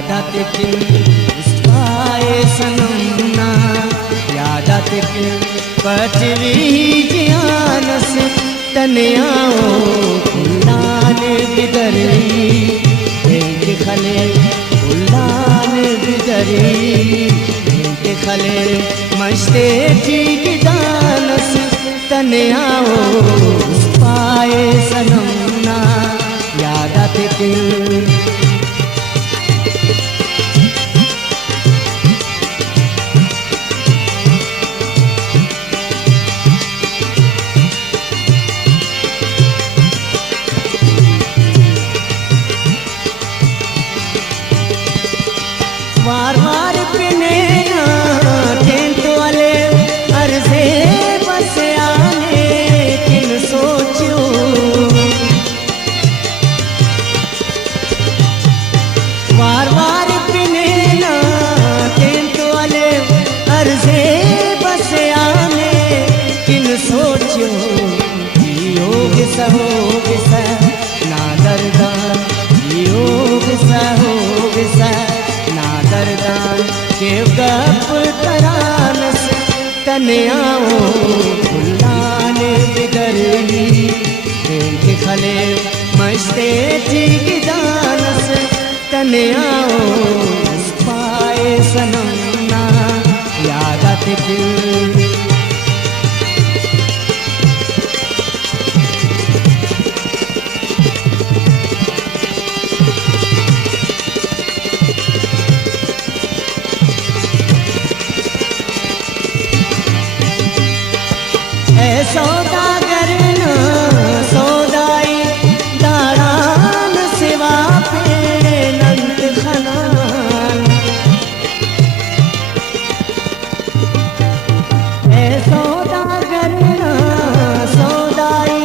यादात उस्ताए सनमना यादात पटवी जियानस तनियाओ उल्लान बिदरी एक खले उल्लान बिदरी एक खले मस्ते ठीक दानस तनियाओ उस्ताए सनमना यादात वार वार पिने टेंट वाले अर्जे बस आने किन सोचो वार वार पिने टेंट वाले अर्जे बस आने किन सोचो योग सहोग सा ना दर्दा योग सहोग सा दरदान के गप तरानस तनियाओ उल्लान बिदरनी देख खले मस्ते ठीक दानस तनियाओ पाए सनमना यादात सौदागर न सौदाई दारान सिवा पे नंद खनान सौदागर न सौदाई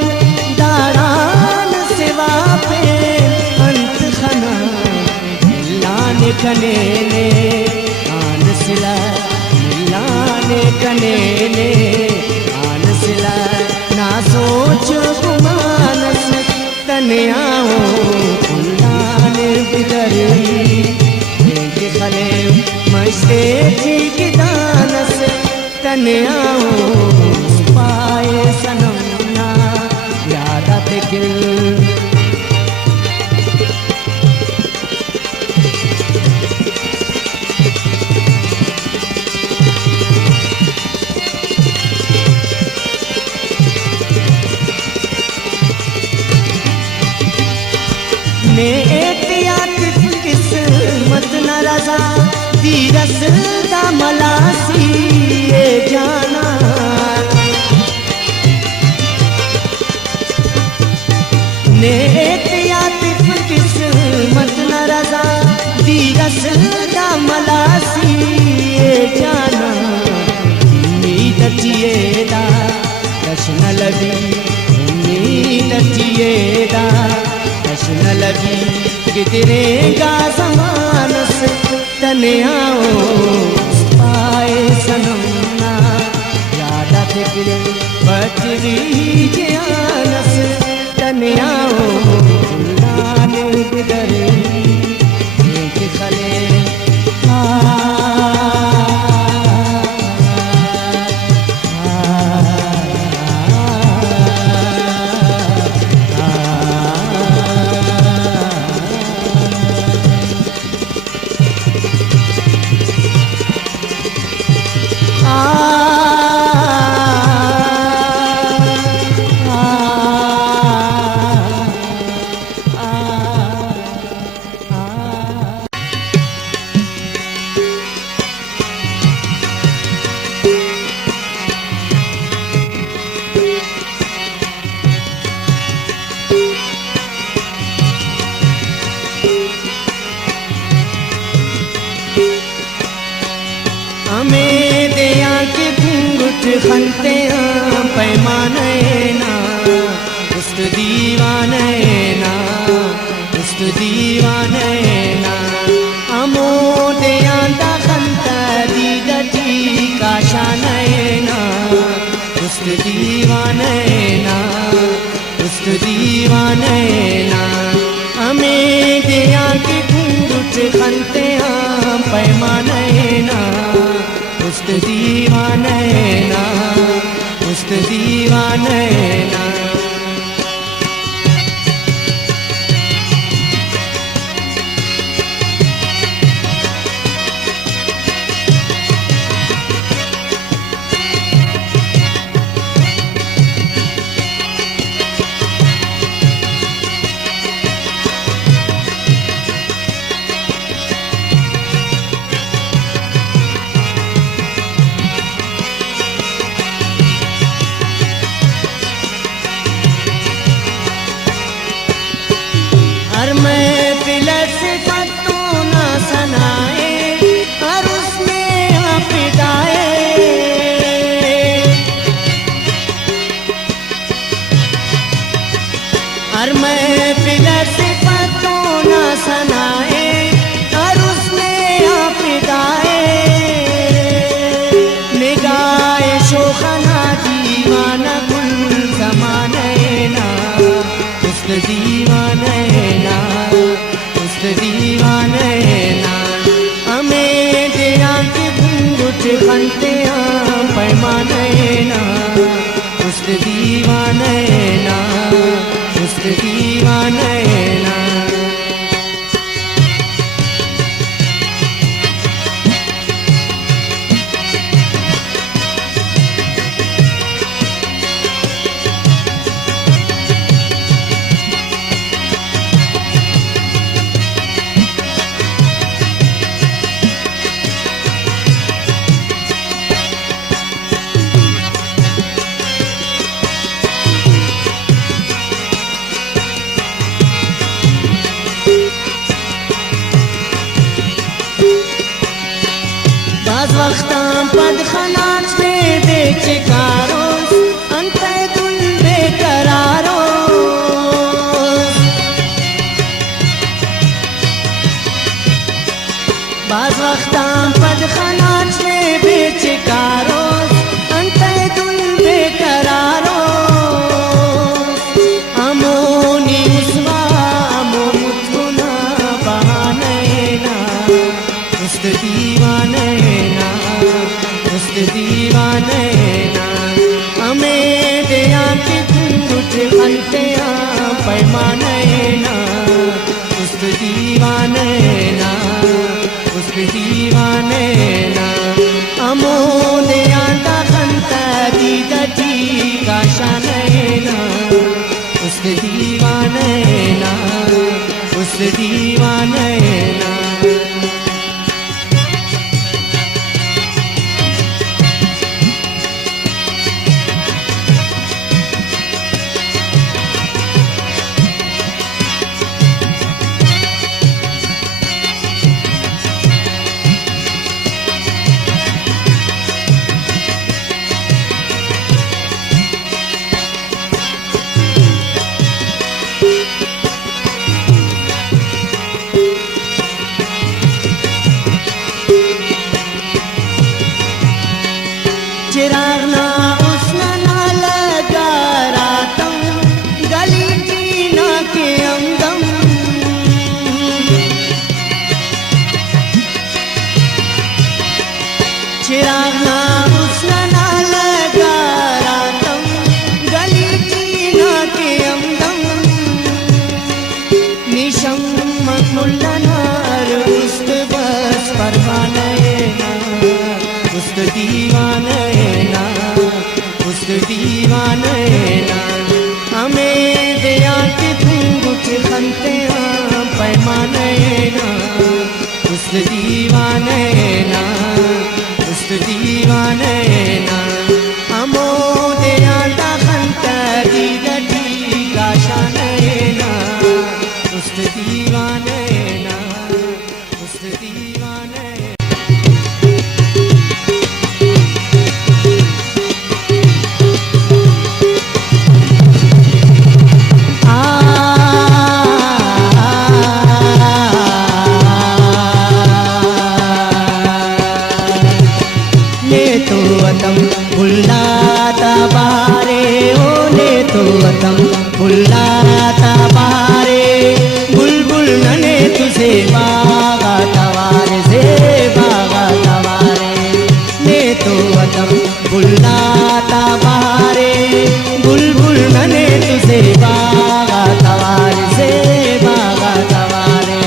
दारान सिवा पे अंत खनान लाने कने ने आन सिला लाने कने ने ना सोच गुमानस तनियाओ उल्लान बिदरी एक खले मस्ते ठीक दानस तनियाओ पाए सनमना यादात ने एहतियात किस्मत न रजा दी रसदा मलासी ये जाना ने एहतियात किस्मत न रजा दी रसदा मलासी ये जाना उम्मीद चिएदा कश्न लगी उम्मीद चिएदा न लगी गिरेगा समानस तनियाओ पाए सनमना यादात पटवी जियानस तनियाओ उल्लान बिदरी एक खले खनते पैमाने ना उस्त दीवाने ना उस्त दीवाने ना अमो दे आंदा खनता दी डटी का शाने ना उस्त दीवाने ना उस्त दीवाने ना हमें दे आके घूंघट खनते वक्तां पदखनाच में बेचकारोस अंते दुल बेकरारोस बाज वक्तां पदखनाच में बेचकारोस अंते दुल बेकरारोस अमोनी उसवा अमो मुझुना बहानेना उस्त दीवानेना उस्त दीवानेना हमें दिया के कुछ घंटिया पैमानेना उस्त दीवानेना उस्त दीवानेना अमो दिया दा घंटा दी दटी काशानेना उस्त दीवानेना उस्त दीवानेना चिराग ना उसना ना लगा रातम गली जीना के अंगम चिराग ना उसना ना लगा रातम गली जीना के अंगम निशम मुल्लानार उस्त बस परवानेना उस्त दीवानेना उस्त दीवानेना हमें दिया के कुछ खंतिया पैमानेना उस्त दीवानेना उस्त दीवानेना हमो दिया दा खंता दी गटी काशानेना उस्त दीवानेना उस्त दीवानेना बुल्लाता बारे ओ ने तो वतम बुल्लाता बारे बुलबुल नने तुझे बागा तवारे से बागा तवारे ने तो वतम बुल्लाता बारे बुलबुल नने तुझे बागा तवारे से बागा तवारे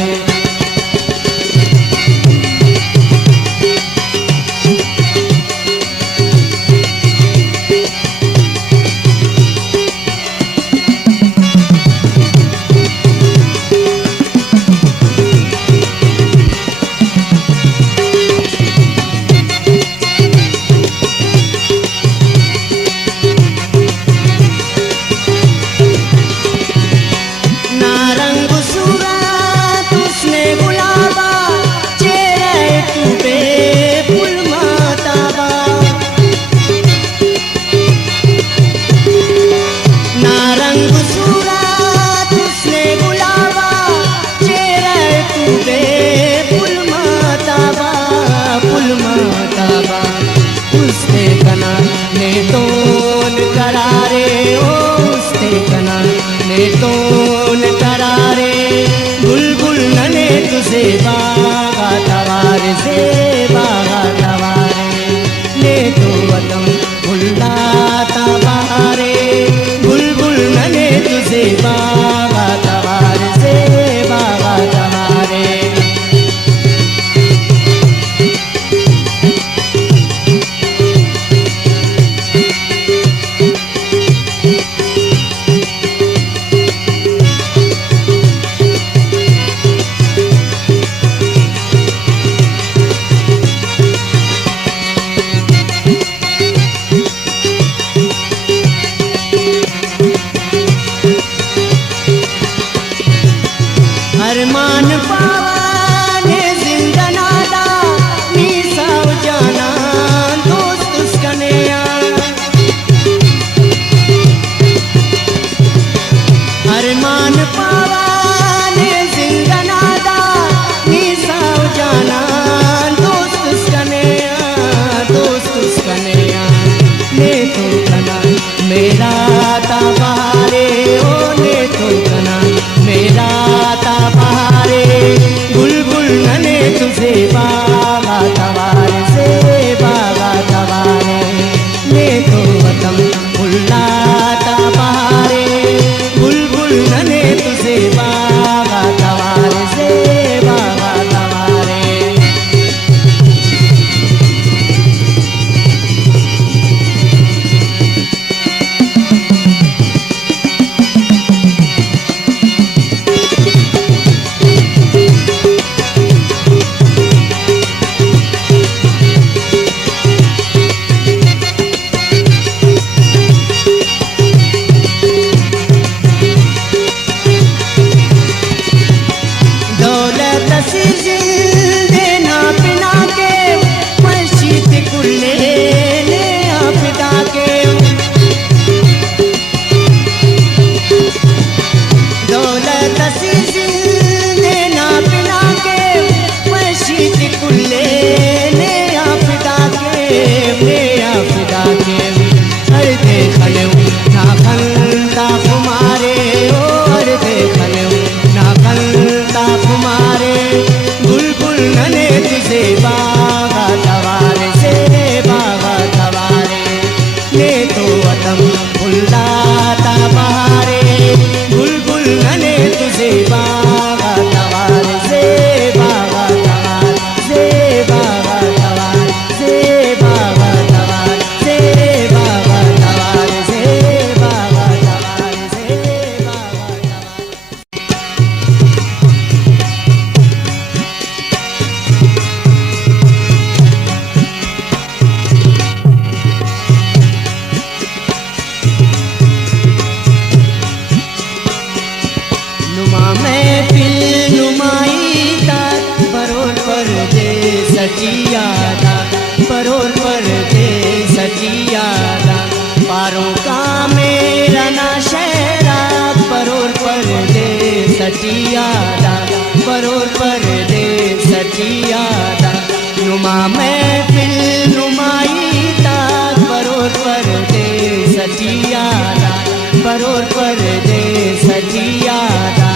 उसते कना ने तोन करारे ओ उसते कना ने तोन करारे बुलबुल नने तुझे बागा तवारे से बागा तवारे ने तो वतम बुल्लाता बारे बुलबुल नने तुझे बागा तवारे से बागा तवारे तसी जिंदे ना पिना के मस्जिद कुल्ले ने आफिदा के दौलत तसी जिंदे ना पिना के मस्जिद कुल्ले ने आफिदा के हर देखले ना खंदा कुमारे ओ हर देखले ना खंदा कुमारे बुलबुल नने तुझे बागा तवारे से बागा तवारे ने तो अतम फुल्लाता बहारे बुलबुल नने तुझे बागा तवारे से बागा तवार से बागा तवार से बागा तवार से बागा तवार से बागा तवार से बागा तवार नुमा में दिल नुमाई का परोर पर दे सचियादा परोर पर दे सचियादा पारों का मेरा ना शहरा परोर पर दे सचियादा परोर पर दे सचियादा नुमा में दिल नुमाई का परोर पर दे सचियादा परोर पर दे सचियादा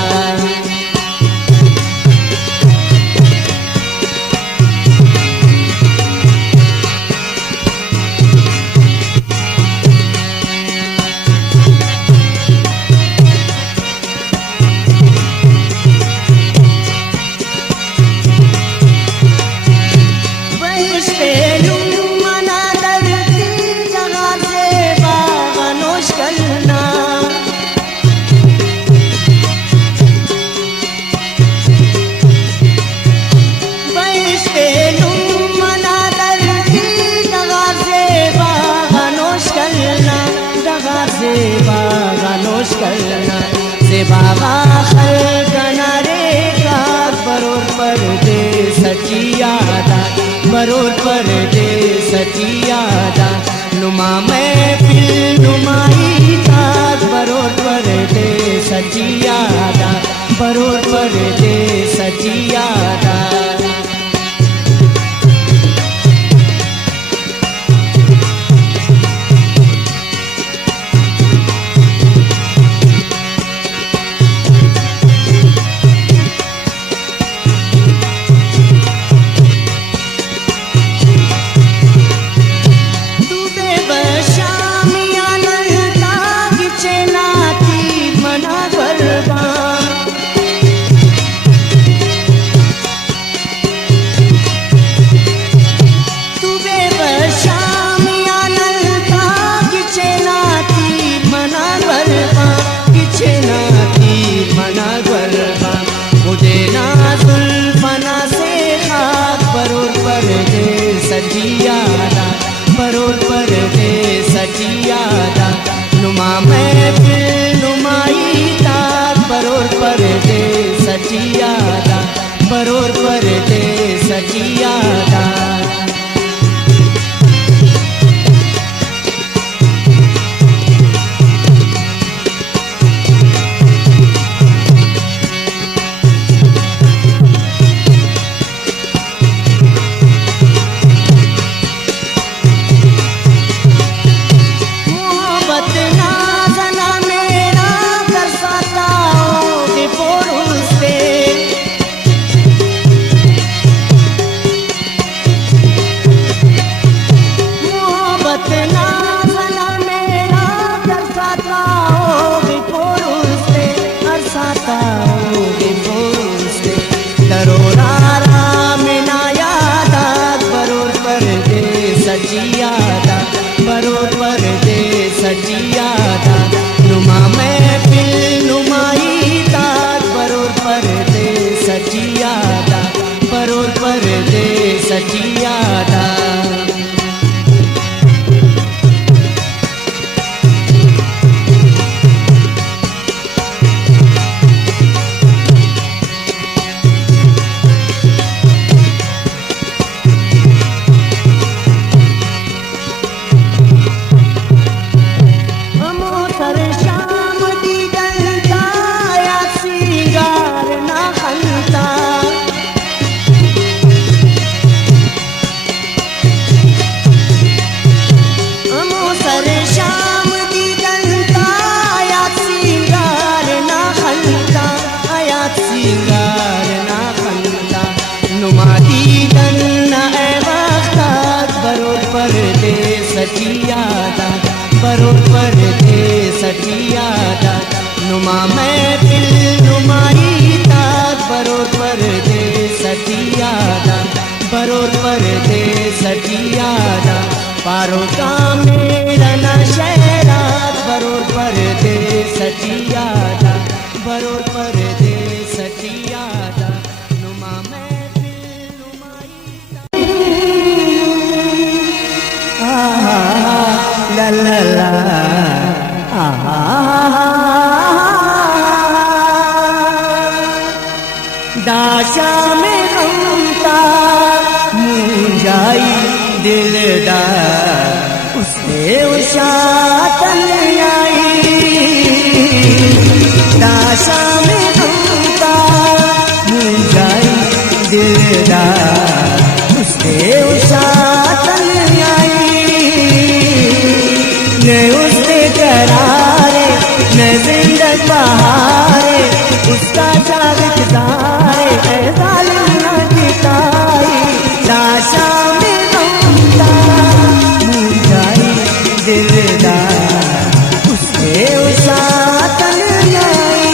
से बाबा खलगना रे का बरोर पर दे सचियादा बरोर पर दे सचियादा नुमा में फिल नुमाई का बरोर पर दे सचियादा बरोर पर दे सचियादा सचियादा बरोर पर दे सचियादा नुमा में फिर नुमाई का बरोर पर दे सचियादा बरोर पर दे सचियादा सचियादा बरोर पर दे सचियादा नुमा में फिल नुमाई का बरोर पर दे सचियादा बरोर पर दे सचियादा बरोर परदेस सजियादा नुमा महफिल नुमाई ताज बरोर परदेस सजियादा बरोर परदेस सजियादा पारो का मेरा नशहरात बरोर परदेस सजियादा बरोर परदेस सजियादा नुमा महफिल नुमाई ला ला ला दाशा में गमता मुंजाई दिलदार उसने उशातन आई दाशा में गमता मुंजाई दिलदार उसने उशातन आई न उसने करारे न जिंदग बहारे उसका जागत दारे जालिम न जिताई दाशा में गमता मुंजाई दिलदार उसने उशातन आई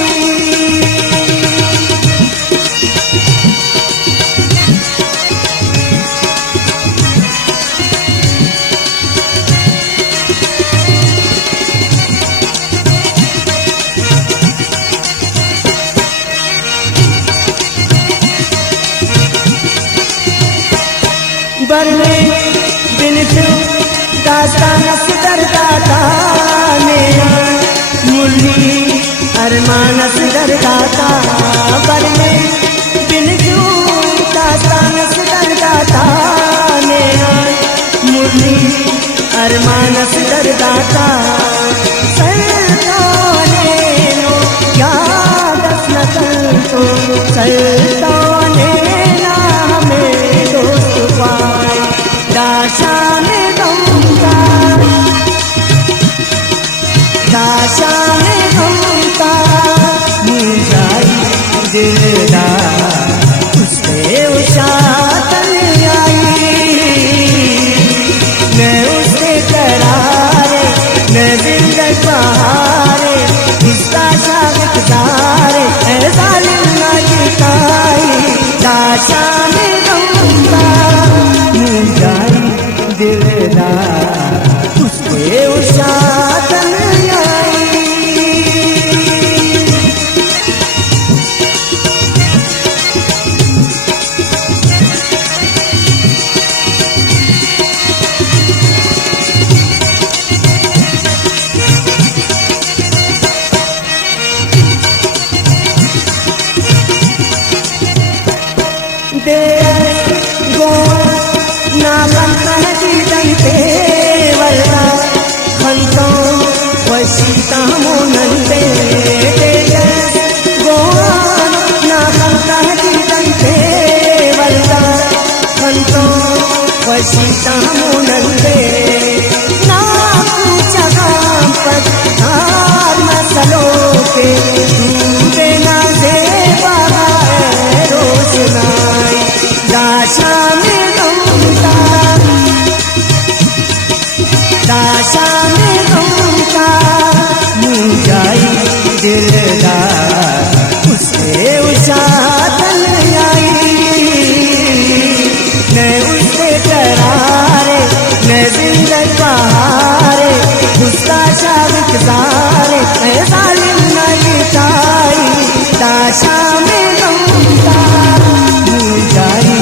बरने बिन तू दास्तान असगर दाता मेरा मुरली अरमान असगर दाता बरने बिन तू दास्तान असगर दाता मेरा मुरली अरमान असगर दाता सल्ताने नो याद असनतन तो सल्ताने ना हमें दोस्त पाए दाशा में गमता दाशा में गमता मुंजाई दिलदार उसने उशातन आई न उसने करारे न जिंदग बहारे उसका शागत दारे है जालिम न जिताई दाशा में गमता मुंजाई दिलदार उसके उशातन आई दे गो ना बनती दंते वल्ला खंतों वसीता मोनंते गो ना बनती दंते वल्ला खंतों वसीता मोनंते ना पूछा काम पर हार मसलों के दूधे ना दे बाबा रोशनाई दाशा में गमता दाशा में गमता मुंजाई दिलदार उसने उशातन आई न उसने करारे न जिंदग बहारे उसका शागत दारे है जालिम न जिताई दाशा में गमता मुंजाई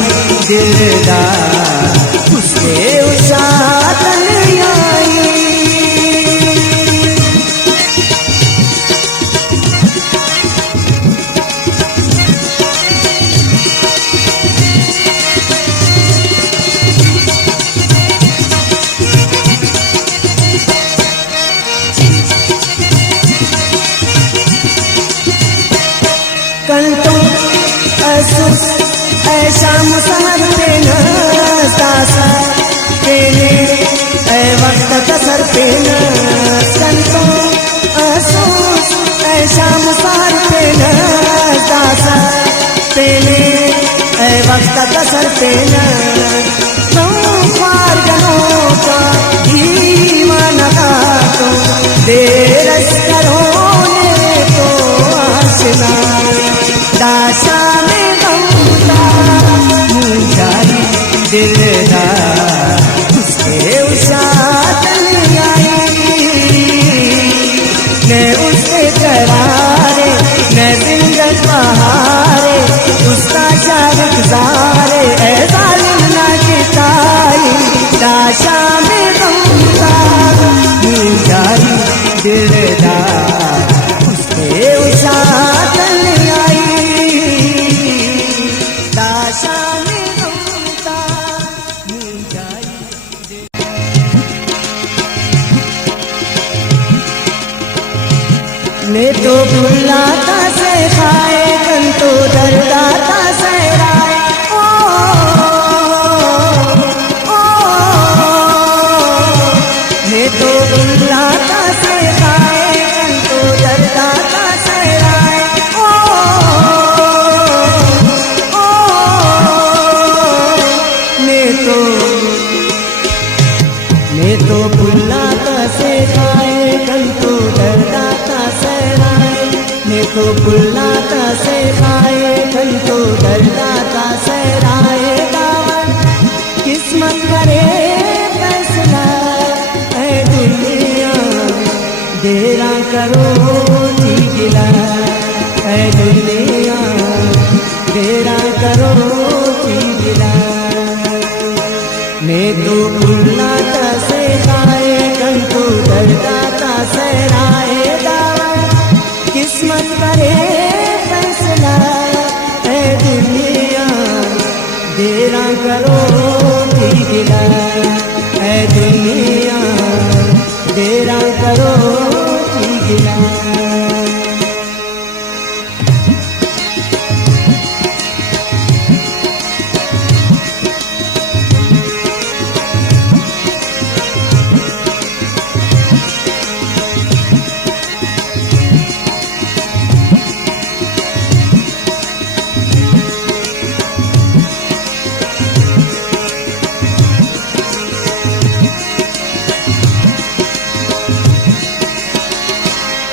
दिलदार उसने उशातन आई कल तो असूस ऐसा मुसहर पे नास्ता तेरे ऐ वक्त कसर पे कल तो असूस ऐसा मुसहर पे नास्ता तेरे ऐ वक्त कसर पे न फार जनों का दीवाना का तो दिलदार उसके उसात आई न उसके करारे न जिंदत बहारे उसका शाह गुजारे ए जालिम ना किताई दाशा में गमता जारी दिलदार उसके उसात आई दाशा में गमता जारी मैं तो बुलाता से खाए कन तो दरदाता से राय मैं तो बुलाता से खाए कन तो दरदाता से राय मैं तो बुलाता से खाए कन तो दरदाता से मैं तो बुलाता से खाए कल तो दरदाता से राय दावन किस्मत करे फैसला है दुनिया देरा करो जी गिला है दुनिया देरा करो जी गिला मैं तो बुलाता से खाए कल तो दरदाता से राय दावन किस्मत करे फैसला है दुनिया देरा करो गिला है दुनिया देरा करो गिला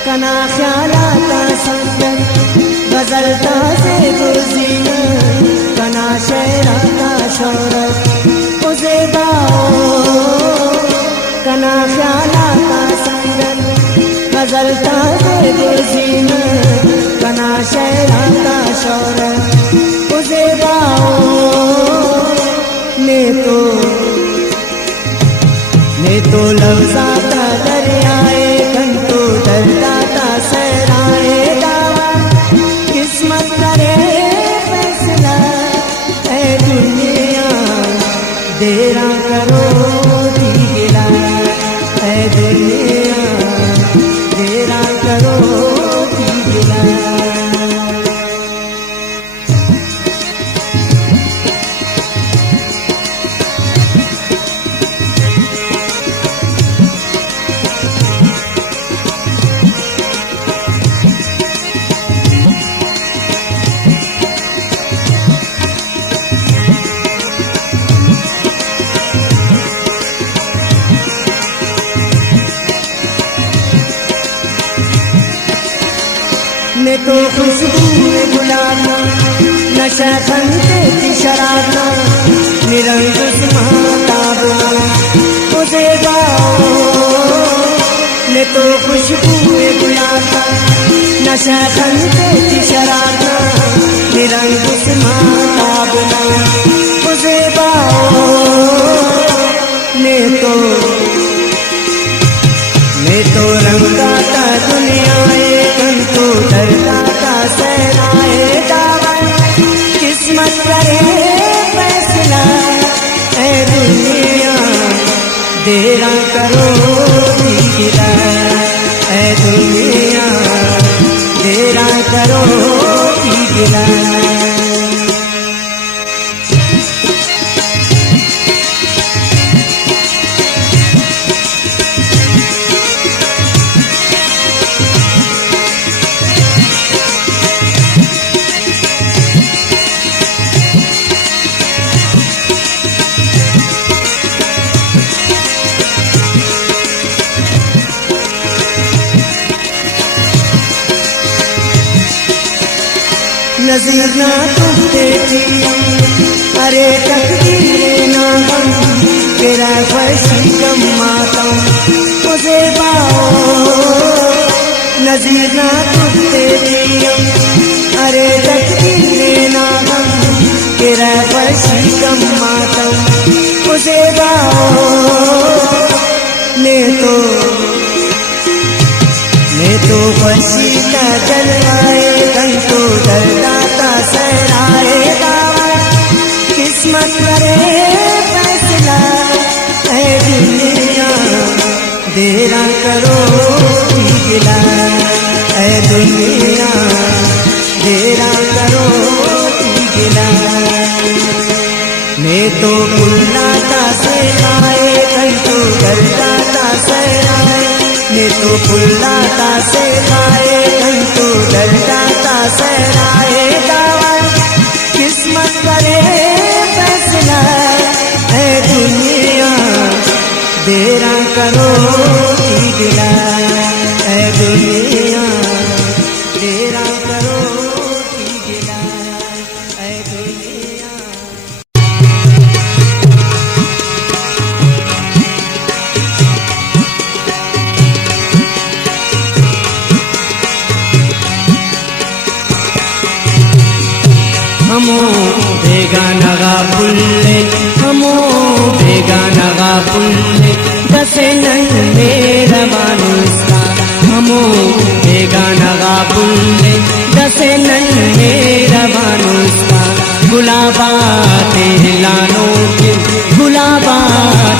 कना ख्यालाता संगन गजलता से गुज़ीना कना शेराता शौरत उसे गाओ कना ख्यालाता संगन गजलता से गुज़ीना कना शेराता शौरत उसे गाओ मैं तो लफ्ज़ाता दरियाए कन तो दरदाता सहराए दावा किस्मत करे फैसला है दुनिया देरा करो गिला है दुनिया देरा करो गिला मैं तो खुशबू गुलाबना नशा खनते की शराबना निरंग ताबना उसे गाओ मैं तो खुशबू गुलाबना नशा खनते की शराबना निरंग ताबना उसे गाओ मैं तो रंगाता दुनिया तो दरदाता सहराए दावन किस्मत करे फैसला है दुनिया देरा करो गिला है दुनिया देरा करो गिला नज़ीर ना तुम देखी अरे तकदीर ना मातम उसे बाओ नजीर ना तुझे दियम अरे तकदीर ना गम तेरा बसी कम मातम उसे बाओ मैं तो बसी का जलवाए रंग तो डरता सहराए दावा किस्मत करे फैसला है दुनिया देरा करो गिला है दुनिया देरा करो गिला मैं तो बुलाता से आए कहीं तो डरता सहराए मैं तो बुलाता से आए कहीं तो डरता सहराए दावा किस्मत करे फैसला है दुनिया देरा करो गिला है दुनिया देरा करो गिला है दुनिया। हमो बेगानगा पुल्ले हमो बेगानगा पुल्ले दसे नन्हे रवानुस्ता हमो बेगानगा पुल्ले दसे नन्हे रवानुस्ता गुलाबा तेलानो दिल गुलाबा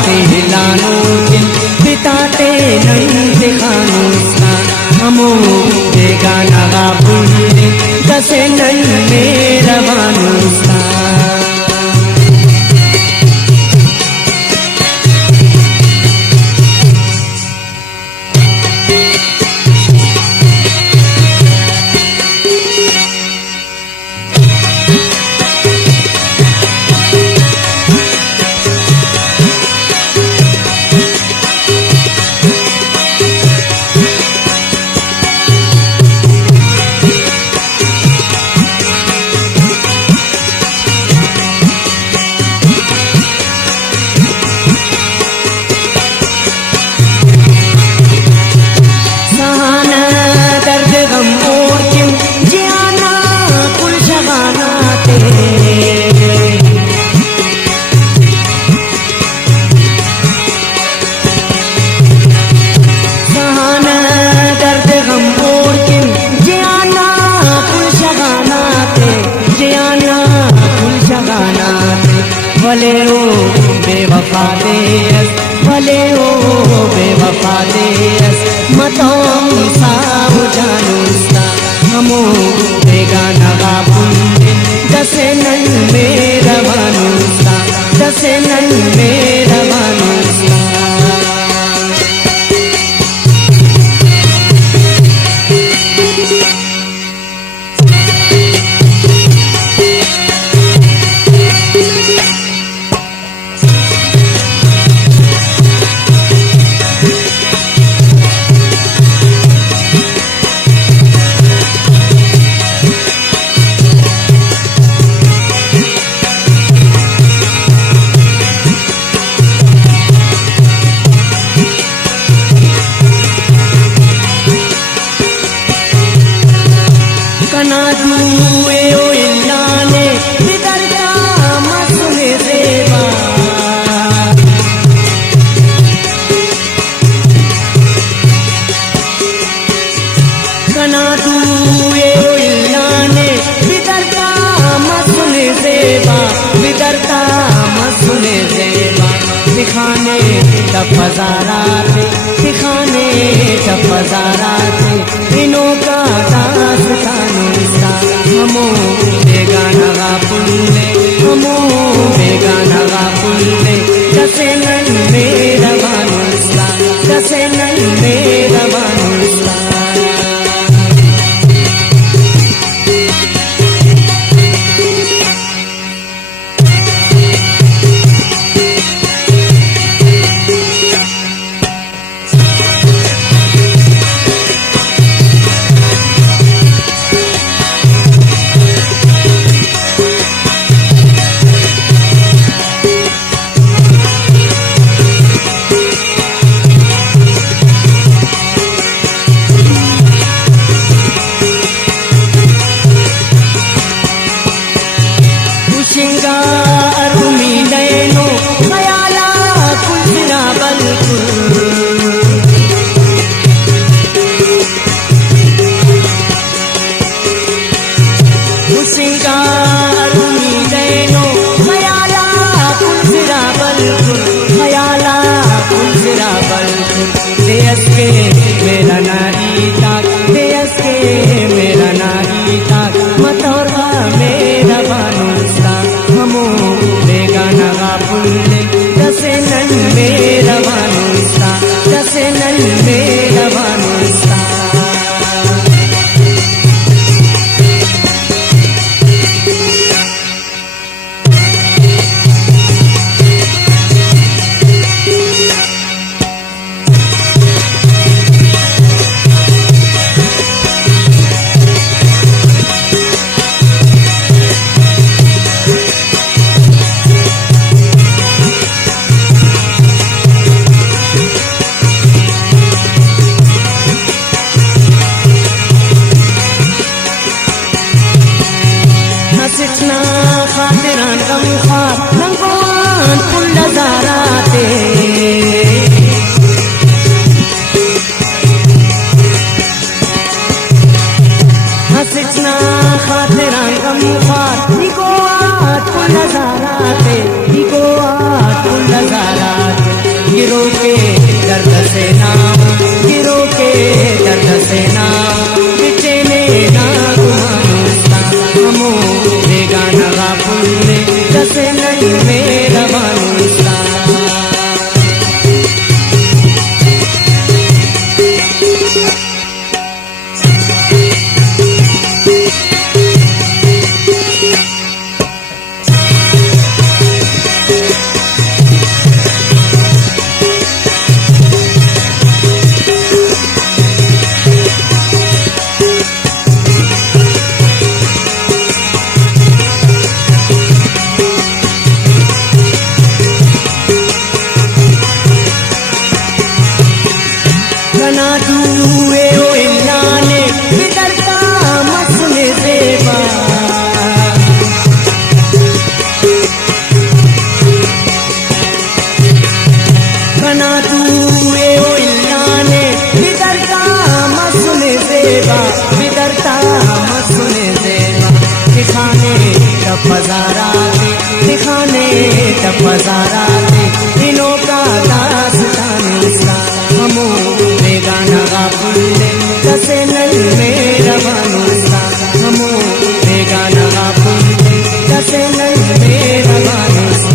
तेलानो दिल पिताते नन्हे खानुस्ता हमो बेगानगा पुल्ले दसे नन्हे रवानुस्ता भले ओ बेवफा देस भले ओ बेवफा देस मतों साव जानुस्ता हमो बेगानगा पुल्ले दसे नन्हे रवानुस्ता दसे नन्हे रवानुस्ता। दिखाने टपजाराते इनों का दास्तानुस्ता हमो बेगानगा पुल्ले हमो बेगानगा पुल्ले दसे नन्हे रवानुस्ता दसे नन्हे रवानुस्ता। हुशिंगार उम्मीदें खयाला कुलरा बलकुल हुशिंगार उम्मीदें खयाला कुलरा बलकुल खयाला कुलरा बलकुल देश के मेरा नारी ताक देश के मेरा नारी ताक मतौरा मेरा बानुस्ता हमो बेगाना पुल्ले जसे नन मेरा बानुस्ता जसे नन मेरा बानुस्ता हसना खातिरान गम खार नंगवान पुल ज़ाराते हसना खातिरान गम खार निगोआत पुल ज़ाराते निगोआत पुल ज़ाराते गिरो के दर्द से नाम गिरो के दर्द से नाम बिचने ना गुमानुस्ता हमो बेगाना पुल्ले जसे नहीं मेरा बानुस्ता गना दुए ओ इलाने बिदरता मसले देवा गना दुए ओ इलाने बिदरता मसले देवा बिदरता मसले देवा दिखाने तब बाजाराते दिखाने तब बाजाराते दिनों का दास्तान इसका हमो बेगाना पुल्ले जसे नल मेरा बानुस्ता हमो बेगाना पुल्ले जसे नल मेरा बानुस्ता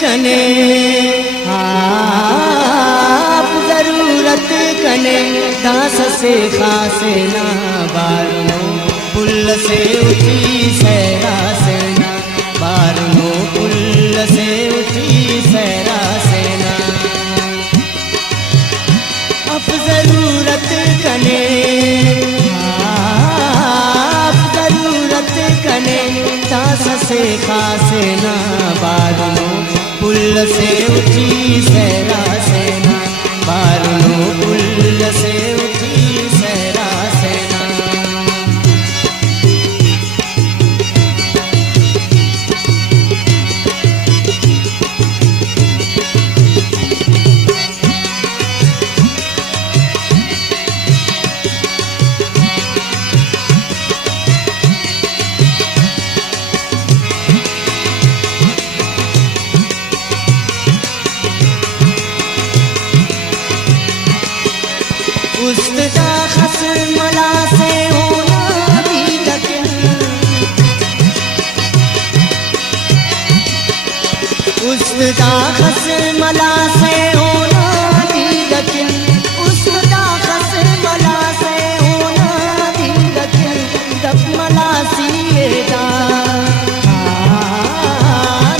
कने आप जरूरत कने दास से खासे ना बारनो पुल से उठी सहरा सेना बारनो पुल से उठी सहरा सेना अब जरूरत कने आप जरूरत कने दास से खासे ना बारनो पुल से उठी सहरा सेना बारनो पुल से उठी सहरा सेना उसका खसमला से होना भी यकीन, उसका खसमला से होना भी यकीन, उसका खसमला से होना भी यकीन, दफमला सीएदा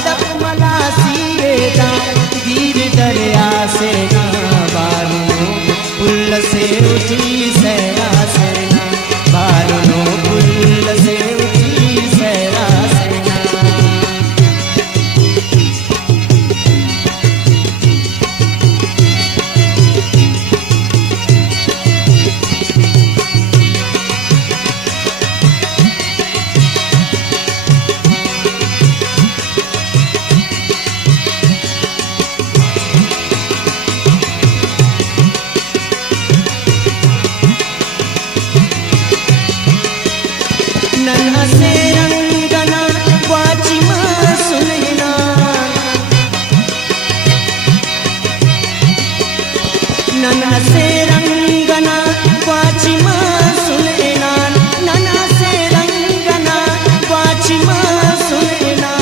दफमला सीएदा वीर दरिया से ना बारूनो पुल से उठी सहरा सेना, बारूनो पुल से उठी सहरा सेना। नन्हा से रंगना वाचिमा सुनना, नन्हा से रंगना वाचिमा सुनना, नन्हा से रंगना वाचिमा सुनना,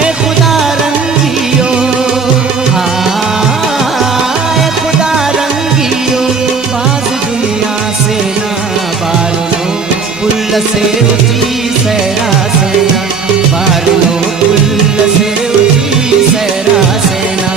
ऐ खुदा रंगियो ऐ खुदा रंगियो बाज दुनिया से ना बारूनो पुल से उठी सहरा सेना, बारूनो पुल से उठी सहरा सेना।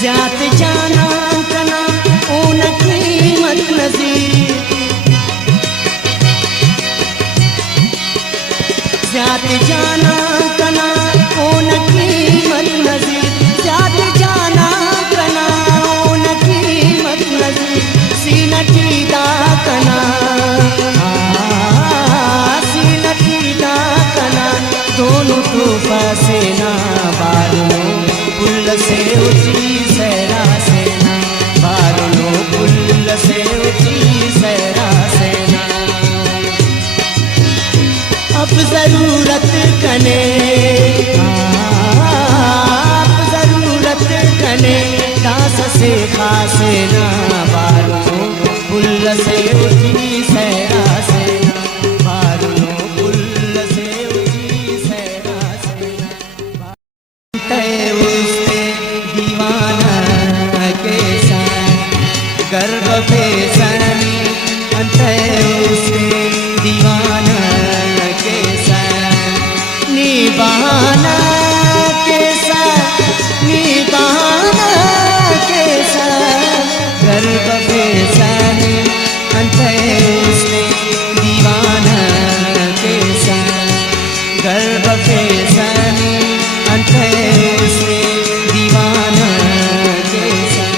जात जाना कना ऊन कीमत नजीर, जात जाना कना ऊन कीमत नजीर, जात जाना कना ऊन कीमत नजीर, सीनती दा कना सीनती दा कना दोनों तूफा से ना बारूनो पुल से उठी सहरा सेना, बारूनो पुल से उठी सहरा सेना। अब जरूरत कने अब जरूरत कने दास से खासे ना बारूनो पुल से उठी सहरा सेना, बारूनो पुल से उठी सहरा सेना। तय उससे दीवाना के साथ गर्भ बेसनी, अंतय उससे दीवाना के साथ निभाना के साथ निभाना के साथ गर्भ बेसनी, अंतय उससे दीवाना के साथ गर्भ बेसनी, अंतय उससे दीवाना के साथ।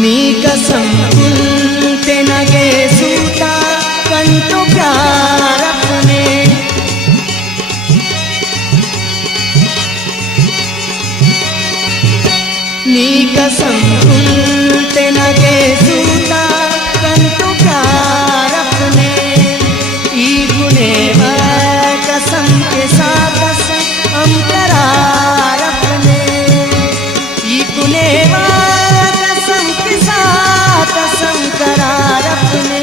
नी कसम उल्टे नगे सूता कंटो प्यार अपने, नी कसम उल्टे नगे सूता कंटो प्यार अपने, ई गुने कसम के साथ हम करार अपने, ई गुने कसम के साथ हम करार अपने,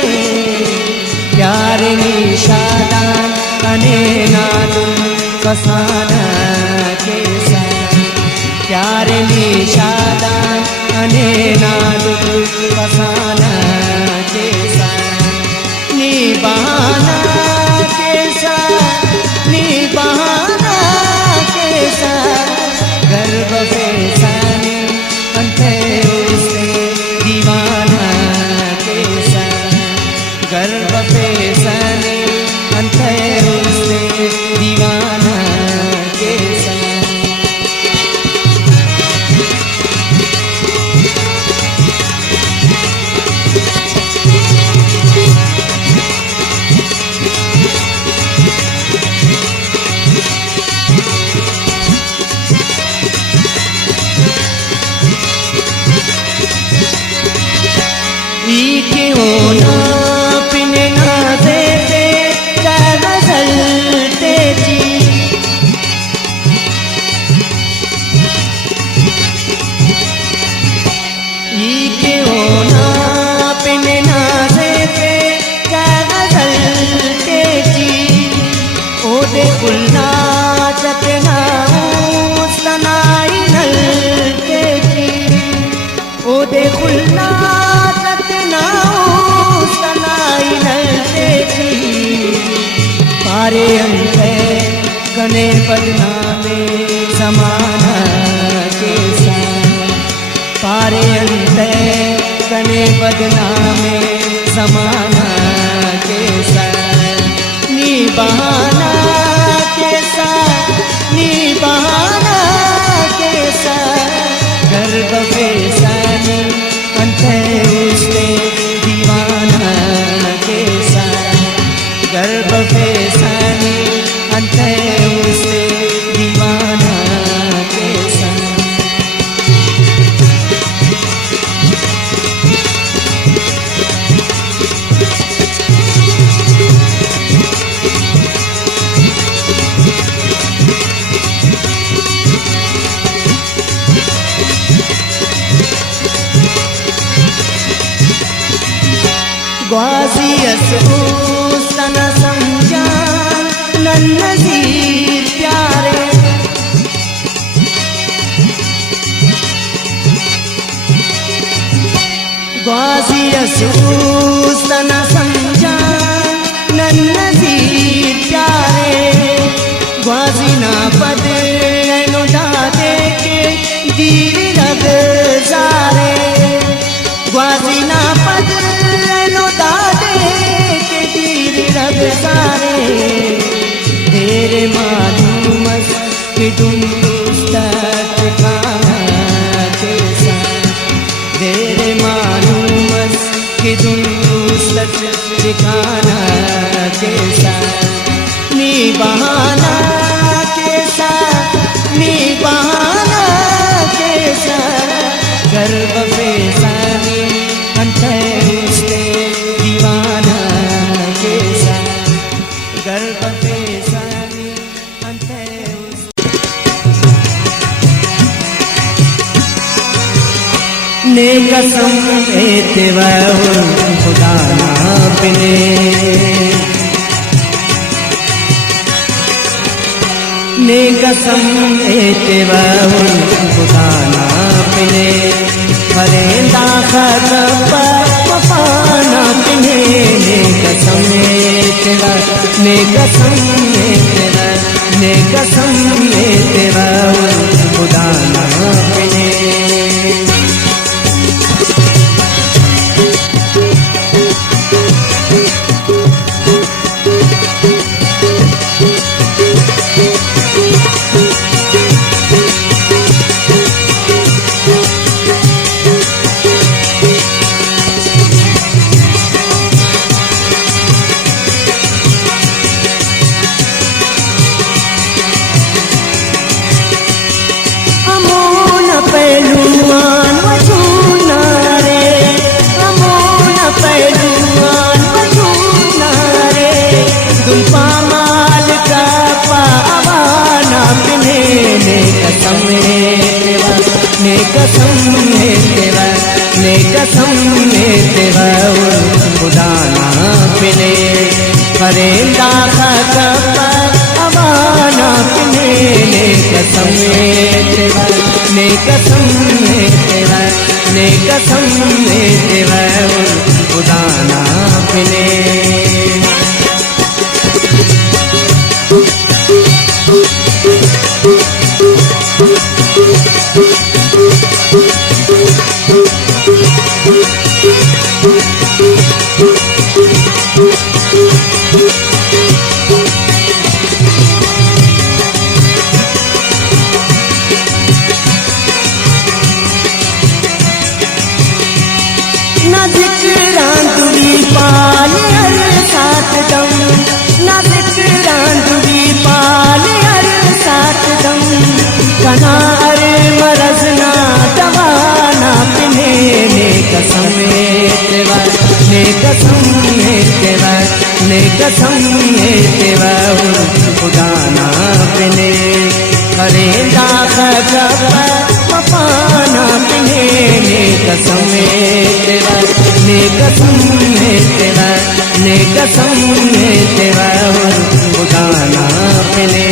प्यार निशादान अने नादुल फसाना के साथ, प्यार निशादान अने नादुल फसाना के साथ, निभाना के साथ निभाना के साथ गर्भ बेसानी अंते उससे दीवाना पारे अंते कने बदनामे समाना के साथ पारे अंते कने बदनामे समाना के साथ नी बहाना के साथ नी बहाना के साथ गर्भ फैसानी अंते उसने दीवाना के साथ गर्भ फैसानी अंते उसने दीवाना के साथ ग्वाजियस उस्तन समझान नन्नजीर प्यारे ग्वाजियस उस्तन समझान नन्नजीर प्यारे ग्वाजिना पद एनो दादे के दीर रग जारे ग्वाजिना पद दादे के तीर रग सारे तेरे मालूम कि तुम ठिकाना के साथ तेरे मालूम कि तुम ठिकाना के साथ नी बहाना के साथ नी बहाना के साथ गर्भ फैसानी अंते उसने दीवाना के साथ गर्भ फैसानी अंते ने कसम देते वह खुदा ना पिने ने कसम देते वह खुदा ना पिने फरेंदा खत वफाना पिने ने कसम तेरा ने कसम तेरा ने कसम तेरा खुदा ना पिने पहलुआन वचूना रे अमोन पहलुआन वचूना रे दुल्पा माल का पावाना पिने ने कसम तेरा ने कसम तेरा ने कसम तेरा खुदा ना पिने करेंदा खत अवाना पिने ने कसम तेरा ने कसम तेरा ने कसम तेरा खुदा ना पिने ना जिक्रांतुरी पाल हर साथ दम ना जिक्रांतुरी पाल हर साथ दम कना अरे मरज ना दवाना पिने ने कसम तेरा ने कसम तेरा ने कसम तेरा खुदा ना पिने करेंदा खत वफाना पिने ने कसम तेरा ने कसम तेरा ने कसम तेरा खुदा ना पिने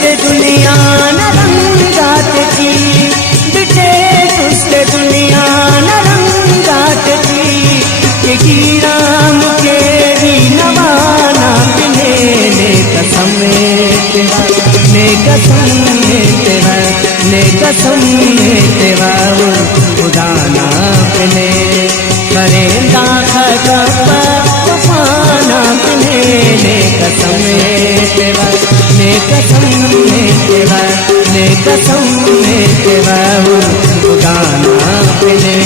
दुसरे दुनिया न रंगातची बिटे दुसरे दुनिया न रंगातची ये गिराम के भी नवाना पिने ने कसम तेरा ने कसम तेरा ने कसम तेरा खुदा ना पिने करेंदा खगपा वफाना पिने ने कसम तेरा ने कसम तेरा ने कसम तेरा खुदा ना पिने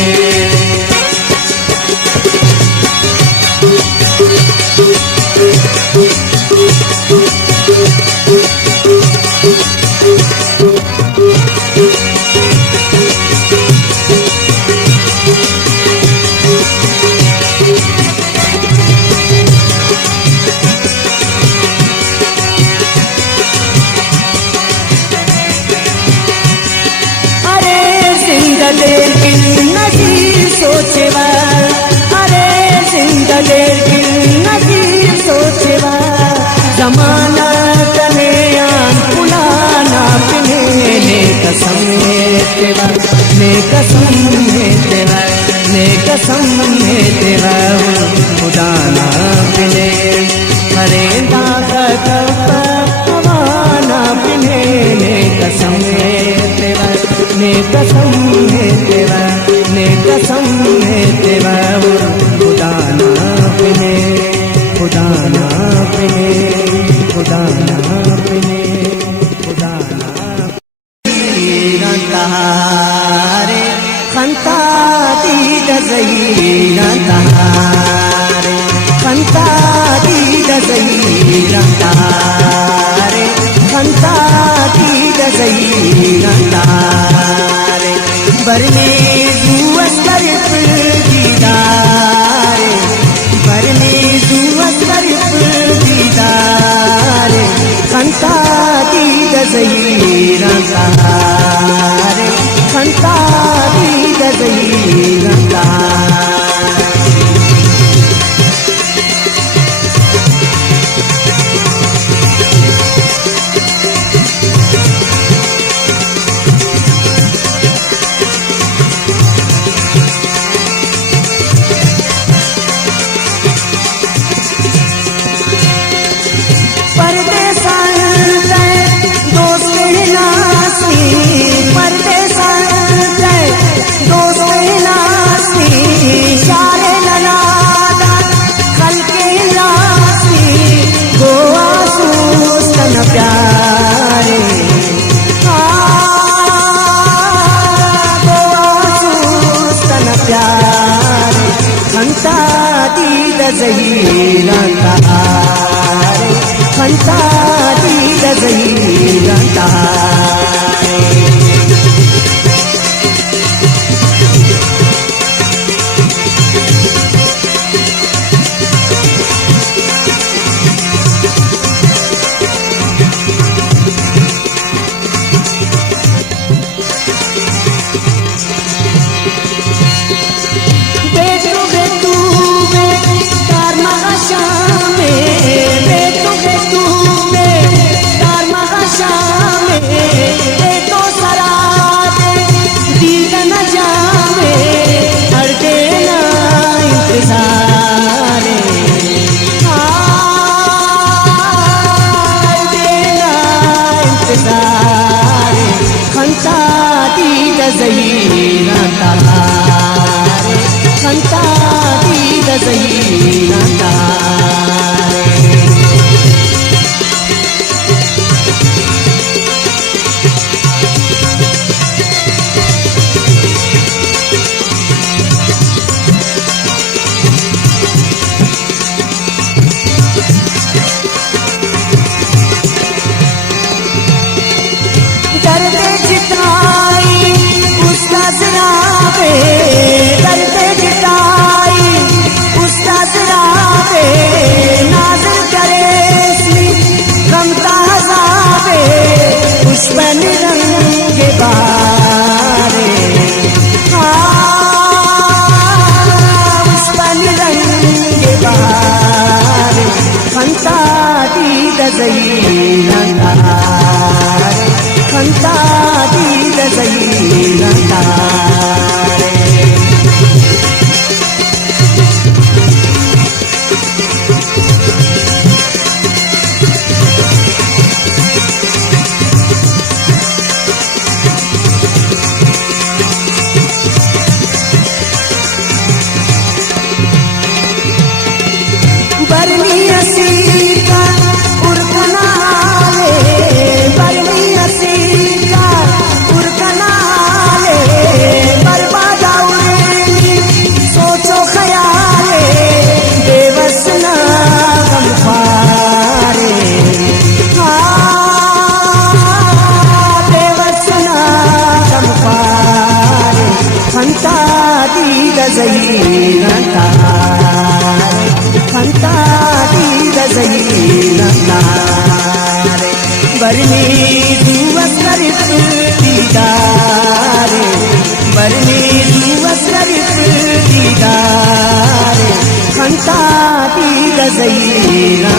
लेकिन नजीर सोचेवा अरे जिंदगी नजीर सोचेवा जमाना तने आन पुलाना पिने ने कसम तेरा ने कसम तेरा ने कसम तेरा खुदा ना पिने अरे दादा कवाना पिने ने कसम तेरा ने कसम तेरा ने कसम तेरा खुदा ना पिने खुदा ना पिने खुदा ना पिने खुदा ना तारे खंता दीद ज़हीरा तारे खंता दीद ज़हीरा तारे खंता दीद ज़हीरा तारे बरने जुअस तरफ दीदारे बरने जुअस तरफ दीदारे खंता दीद ज़हीरा तारे खंता दीद ज़हीरा तारे प्यारे गोवासूस्तन प्यारे खंता दीद ज़हीरा तारे खंता दीद ज़हीरा तारे खंता दीद ज़हीरा तारे खंता दीद ज़हीरा तारे दर्द जिताई उसका ज़राबे नाज़िल करे सी गमता ज़ाबे उस पर रंग बारे उस पर रंग बारे खंता दीद ज़हीरा तारे बरनी असीका उरकनाले बरनी असीका उरकनाले बर्बादा उरेली सोचो ख्याले बेबस ना गम ख्वारे बेबस ना गम ख्वारे खंता दीद ज़हीना खंता दीद ज़हीना बरनी दुवस करित दीदारे बरनी दुवस करित दीदारे खंता दीद ज़हीना